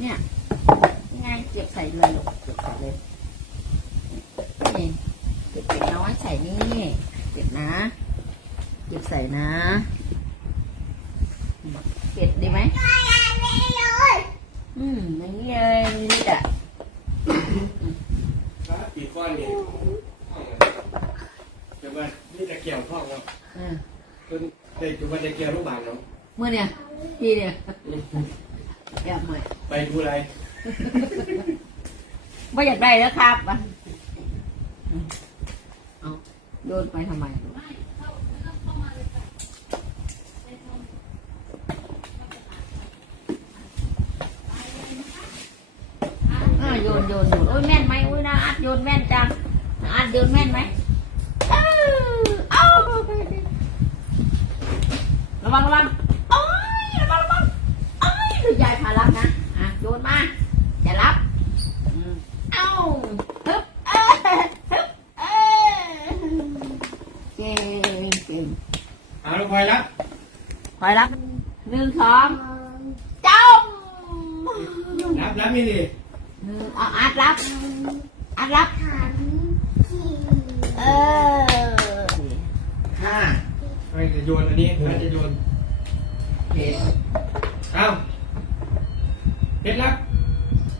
เนี่ยยังไงเก็บใส่เลยลูกเก็บใส่เลยนี่เก็บเก็บน้อยใส่นี่เก็บนะเก็บใส่นะเก็บดีไหมอืมอย่างนี้เลยนี่อะปีก้อนนี่เดี๋ยวว่านี่จะเกี่ยวข้องเนาะอืม เพิ่นได้จุบันได้เกี่ยวลูกบาศก์เนาะเมื่อเนี่ยพี่เนี่ยแอบใหม่ไปดูอะไรไม่อยากได้แล้วครับอะเอาโยนไปทำไมอ่าโยนโยนโยนโอ้ยแม่นไหมโอ้ยนะอาร์ตโยนแม่นจังนะอาร์ตโยนแม่นไหมเอ้าเอ้า ระวังระวังโอ้ยระวังระวังโอ้ยดูยายพารับนะอะโยนมาอย่ารับอืมเอ้าฮึบเอ้ยฮึบเอ้ยเก่งเก่งเอาลูกพลอยรับคอยรับหนึ่งสองจ้มรับรับนี่ดิหนึ่งเอาอาร์ตรับอาร์ตรับ เออ ห้า ใครจะโยนอันนี้ใครจะโยนเห็นเอาเพชรรับ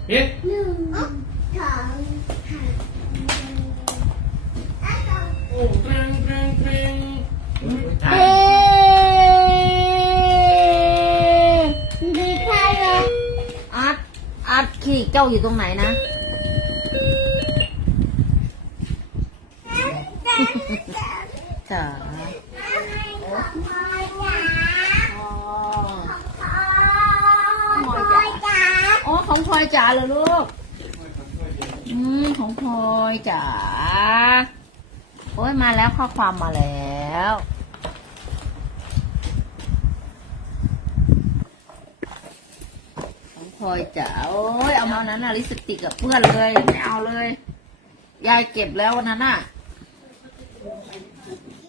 เพชรโอ้เตรงเตรงเตรงเอ๊ดีใครเลยอาร์ตอาร์ตขี่เจ้าอยู่ตรงไหนนะจ๋า อ๋ออ๋อของพลอยจ๋าเหรอลูก อืมของพลอยจ๋า โอ้ยมาแล้วข้อความมาแล้วของพลอยจ๋าโอ้ยเอามานั้นน่ะลิสติกกับเพื่อนเลยไม่เอาเลย ยายเก็บแล้ววันนั้นน่ะ